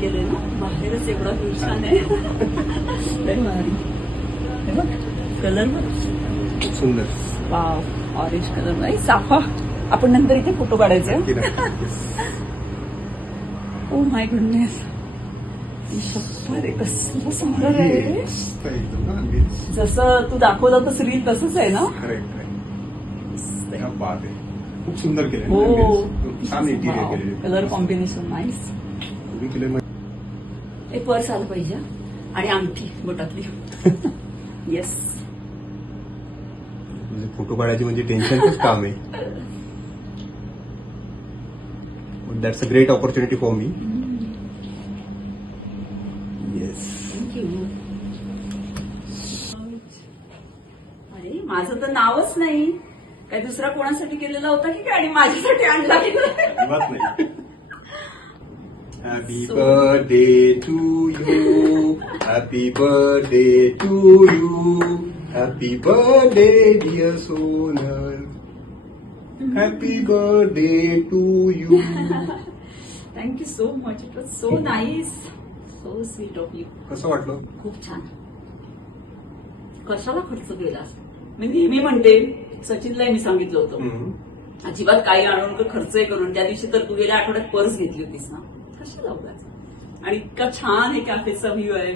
केलंय ना, बाहेरच एवढा व्ह्यू छान आहे. कलर खूप सुंदर. वाव, ऑरेंज कलर नाही साफा. आपण नंतर इथे फोटो काढायचे. ओ माय गुडनेस, कसलं सुंदर आहे. जसं तू दाखवलं तसं रील तसंच आहे ना. खूप सुंदर केलं. हो, छान इंटिरियर केले. Colour combination nice. एक पर्स आलं पाहिजे आणि अंगठी बोटातली. येस, फोटो काढायची म्हणजे टेन्शनच काम आहे. That's a great opportunity for me. Yes. Thank you. अरे माझं तर नावच नाही. काय दुसरा कोणासाठी केलेला होता की काय, आणि माझ्यासाठी आणला गेला. Happy birthday to you. Happy birthday to you. Happy birthday dear Sonal. Happy birthday to you. Thank you so much. It was so nice, so sweet of you. कसं वाटलं? खूप छान. कशाला खर्च केलास? मी नेहमी म्हणते, सचिनला मी सांगितलं होतं, अजिबात काही आणून खर्चही करून. त्या दिवशी तर तू गेल्या आठवड्यात पर्स घेतली होतीस ना, कशाला उगाच. आणि इतका छान हे कॅफेचा व्ह्यू आहे.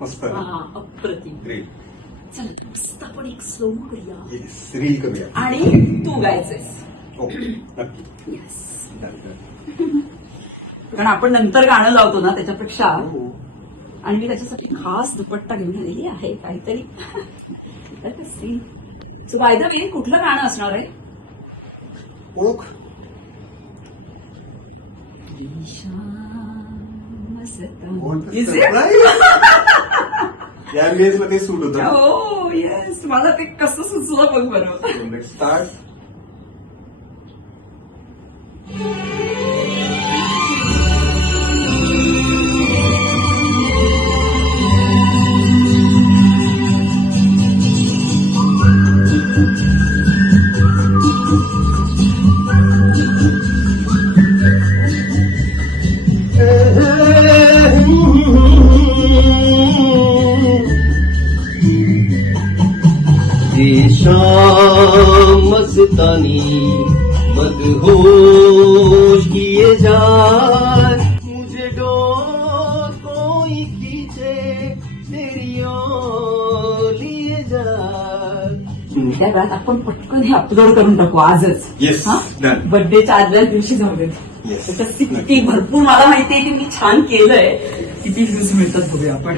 मस्त. हा, अप्रतिम. ग्रेट. चल मस्त आपण एक स्लो करूया. येस, रील करूया. आणि तू गायचंयस. ओके, नक्की. येस. कारण आपण नंतर गाणं लावतो ना, त्याच्यापेक्षा. आणि मी त्याच्यासाठी खास दुपट्टा घेऊन आलेली आहे काहीतरी. सो बाय द वे, कुठलं गाणं असणार आहे? ओळख. या वेळेस मध्ये सूट होतं. हो येस, मला ते कसं सुचलं बघ बरोबर. स्टार्ट. शाम मस्तानी मदहोश किए जाए, मुझे डोर कोई खींचे तेरी ओर लिए जाए. त्या वेळात आपण पटकन हे अपलोड करून टाकू आजच. Yes, done. बर्थडेच्या आदल्याच दिवशी जाऊ देत. Yes. किती भरपूर मला माहितीये की मी छान केलंय. किती व्ह्यूज मिळतात बघूया आपण.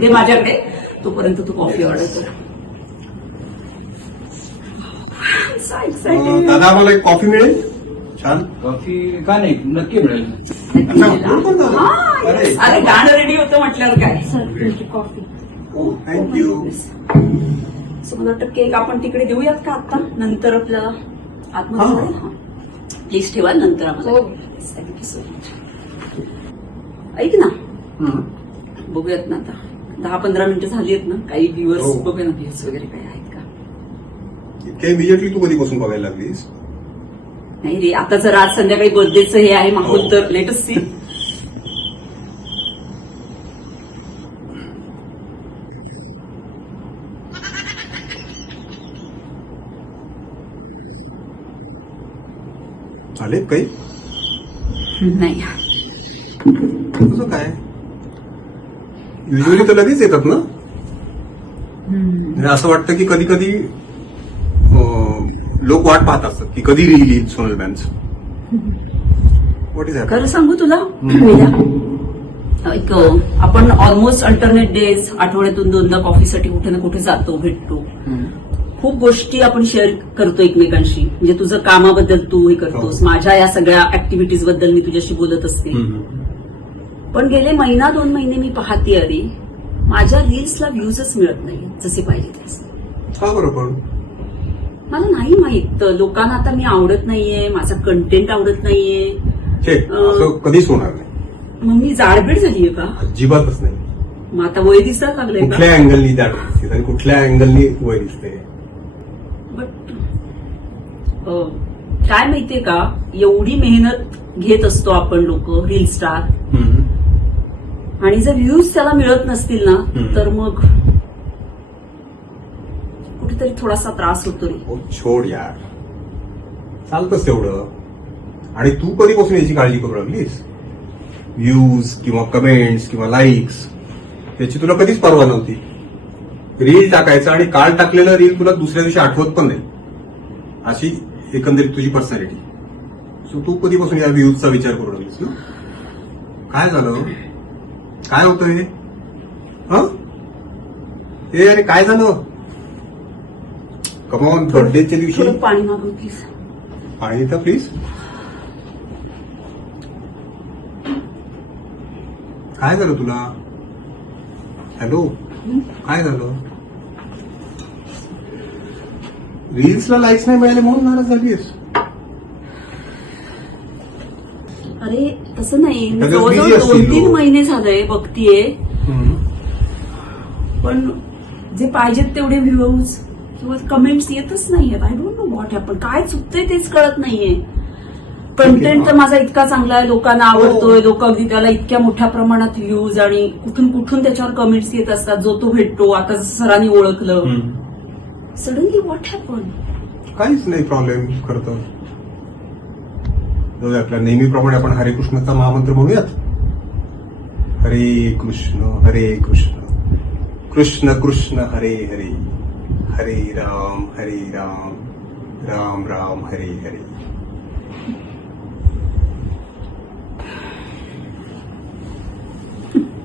दे माझ्याकडे, तोपर्यंत तू कॉफी ऑर्डर कर. दादा, आम्हाला एक कॉफी मिळेल? छान. कॉफी का नाही, नक्की मिळेल. अरे गाणं रेडी होतं म्हटल्यावर काय. कॉफी. थँक्यू. मला वाटतं केक आपण तिकडे देऊयात का आता, नंतर आपल्याला आतमध्ये. प्लीज ठेवा, नंतर आम्हाला. Thank you so much. ऐक ना, बघूयात ना आता 10-15 मिनिटं झाली आहेत ना, काही व्ह्यूअर्स बघूया ना, व्ह्यूज वगैरे काही आहेत का. इतक्या इमिजिएटली तू कधीपासून बघायला लागलीस? नाही रे, आता जर आज संध्याकाळी बर्थडेचं हे आहे मागून, तर लेटच सी. आले काही? नाही, कसं काय? युजली तर लगेच येतात ना. असं वाटतं की कधी कधी लोक वाट पाहत असतात की कधी रील येईल सोनल मॅमचं. व्हॉट इज खरं सांगू तुला, एक आपण ऑलमोस्ट अल्टरनेट डेज, आठवड्यातून 2दा कॉफीसाठी कुठे ना कुठे जातो, भेटतो. खूप गोष्टी आपण शेअर करतो एकमेकांशी. म्हणजे तुझं कामाबद्दल तू हे करतोस, माझ्या या सगळ्या ऍक्टिव्हिटीज बद्दल मी तुझ्याशी बोलत असते. पण गेले 1-2 महिने मी पाहते, अरे माझ्या रील्सला व्ह्यूजच मिळत नाही जसे पाहिजे तसे. हा, बरोबर. मला नाही माहित, लोकांना आता मी आवडत नाहीये, माझा कंटेंट आवडत नाहीये. असं कधीच होणार नाही. मग मी जाडबीड झालीये का? अजिबातच नाही. मग आता वय दिसायला लागलंय का? कुठल्या अँगलनी जाड दिसते आणि कुठल्या अँगलनी वय दिसते. बट काय माहितीये का, एवढी मेहनत घेत असतो आपण लोक, रील स्टार, आणि जर व्ह्यूज त्याला मिळत नसतील ना तर मग कुठेतरी थोडासा त्रास होतो रे. हो छोड यार, चालतंच तेवढं. आणि तू कधीपासून याची काळजी करू लागलीस? व्ह्यूज किंवा कमेंट्स किंवा लाईक्स याची तुला कधीच पर्वा नव्हती. रील टाकायचं आणि काल टाकलेलं रील तुला दुसऱ्या दिवशी आठवत पण नाही, अशी एकंदरीत तुझी पर्सनॅलिटी. सो तू कधीपासून या व्ह्यूजचा विचार करू लागलीस? काय झालं? काय होतं हे? हे अरे काय झालं? कमॉन, बर्थडेच्या दिवशी थोडं पाणी मागून प्लीज. पाणी देता प्लीज. काय झालं तुला? हॅलो, काय झालं? रील्सला लाईक्स नाही मिळाले म्हणून नाराज झालीस? अरे तसं नाही, मी त्याच्यात जवळजवळ busy असतील 2-3 लोक. महिने झालंय बघतीये, पण जे पाहिजेत तेवढे व्ह्यूज किंवा कमेंट्स येतच नाहीयेत. I don't know what happen. काय चुकतंय तेच कळत नाहीये. कंटेंट तर माझा इतका चांगला आहे, लोकांना आवडतोय, लोक अगदी त्याला इतक्या मोठ्या प्रमाणात व्ह्यूज आणि कुठून कुठून त्याच्यावर कमेंट्स येत असतात. जो तो भेटतो, आता जसं सरांनी ओळखलं. Suddenly what happen? काहीच नाही प्रॉब्लेम करतं. आपल्या नेहमीप्रमाणे आपण हरे कृष्णाचा महामंत्र म्हणूयात. हरे कृष्ण कृष्ण कृष्ण हरे हरे, हरे राम राम राम हरे हरे.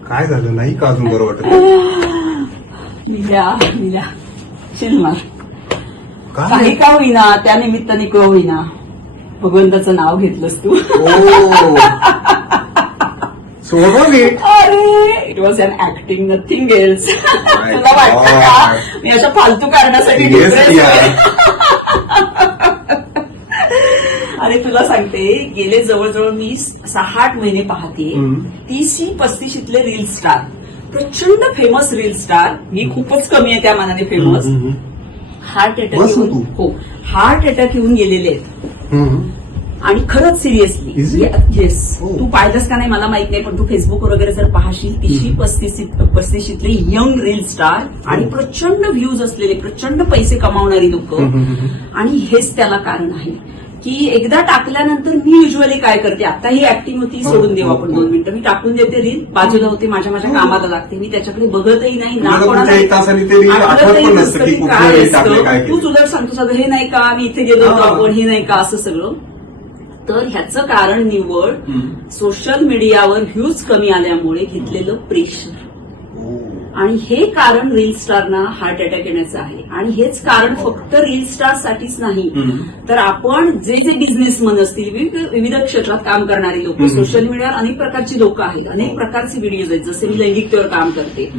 काय झालं? नाही का अजून बरं वाटत? लिहिल्या शिलमार काय? काही का होईना, त्या निमित्ताने का होईना भगवंताचं नाव घेतलंस तू. सोडून घे. अरे it was an acting, nothing else. तुला वाटतं का मी अशा फालतू कारणासाठी डिप्रेस आहे? अरे तुला सांगते, गेले जवळजवळ मी 6-8 महिने पाहते 30-35 रील स्टार, प्रचंड फेमस रील स्टार. मी खूपच कमी आहे त्या मानाने फेमस. हार्ट अटॅक बस येऊन, तू. हो हार्ट अटॅक येऊन गेलेले आहेत. आणि खरंच Is seriously. it? Yes. Oh. तू पाहिलंस का नाही मला माहित नाही, पण तू फेसबुक वगैरे जर पाहशील 30-35 यंग रील स्टार आणि प्रचंड व्ह्यूज असलेले, प्रचंड पैसे कमावणारी लोक. आणि हेच त्याला कारण आहे की एकदा टाकल्यानंतर मी युजली काय करते, आता ही ऍक्टिंग होती, सोडून देऊ आपण 2 मिनिटं, मी टाकून देते रील, बाजूला होते, माझ्या कामाला लागते, मी त्याच्याकडे बघतही नाही ना कोणाला. एक तासाने ते reel आठवत पण आठवतही नसतं नसतं की की कुठलं काय reel टाकले, काय असतं. केलं. तू उलट सांगतो सगळं, हे नाही का मी इथे गेलो होतो आपण, हे नाही का, असं सगळं. तर ह्याचं कारण निवड सोशल मीडियावर व्ह्यूज कमी आल्यामुळे घेतलेलं प्रेशर. आणि हे कारण रील स्टारना हार्ट अटॅक येण्याचं आहे. आणि हेच कारण फक्त रील स्टार साठीच नाही, तर आपण जे बिझनेसमन असतील, विविध क्षेत्रात काम करणारी लोक, सोशल मीडियावर अनेक प्रकारची लोक आहेत, अनेक प्रकारचे व्हिडिओज आहेत. जसे मी लैंगिकतेवर काम करते,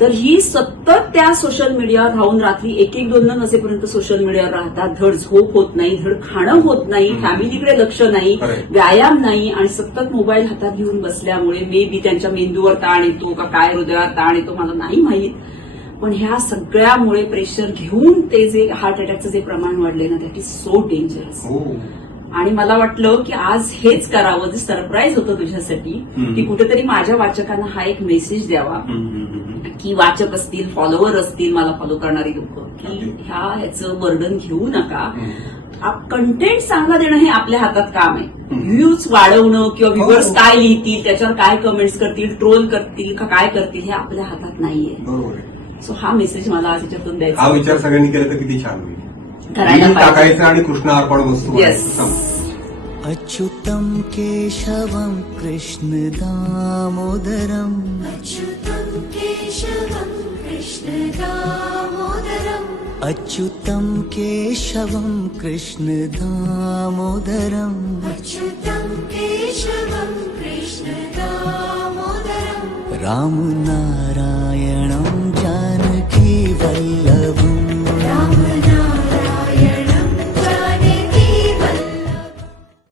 तर ही सतत त्या सोशल मीडियावर राहून रात्री 1-2 नसेपर्यंत सोशल मीडियावर राहतात. धड झोप होत नाही, धड खाणं होत नाही, फॅमिलीकडे लक्ष नाही, व्यायाम नाही, आणि सतत मोबाईल हातात घेऊन बसल्यामुळे मे बी त्यांच्या मेंदूवर ताण येतो का काय, हृदयावर ताण येतो मला नाही माहीत. पण ह्या सगळ्यामुळे प्रेशर घेऊन ते जे हार्ट अटॅकचं जे प्रमाण वाढले ना, दॅट इज सो डेंजरस. आणि मला वाटलं की आज हेच करावं, जे सरप्राईज होतं तुझ्यासाठी, की कुठेतरी माझ्या वाचकांना हा एक मेसेज द्यावा, की वाचक असतील, फॉलोवर असतील, मला फॉलो करणारी लोक, की ह्याचं बर्डन घेऊ नका. कंटेंट चांगला देणं हे आपल्या हातात काम आहे. व्ह्यूज वाढवणं किंवा व्ह्युअर्स काय लिहितील, त्याच्यावर काय कमेंट्स करतील, ट्रोल करतील का काय करतील, हे आपल्या हातात नाहीये. बरोबर. सो हा मेसेज मला आज याच्यातून द्यायचा. हा विचार सगळ्यांनी केला तर किती छान होईल. करायला टाकायचं पाहिजे. आणि कृष्ण अर्पण वस्तू. येस. अच्युतं केशवं कृष्ण दामोदरम्, अच्युतं केशवं कृष्ण दामोदरम्, अच्युतं केशवं कृष्ण दामोदरम्, अच्युतं केशवं कृष्ण दामोदरम्, राम नारायणं जानकी वल्लभम्.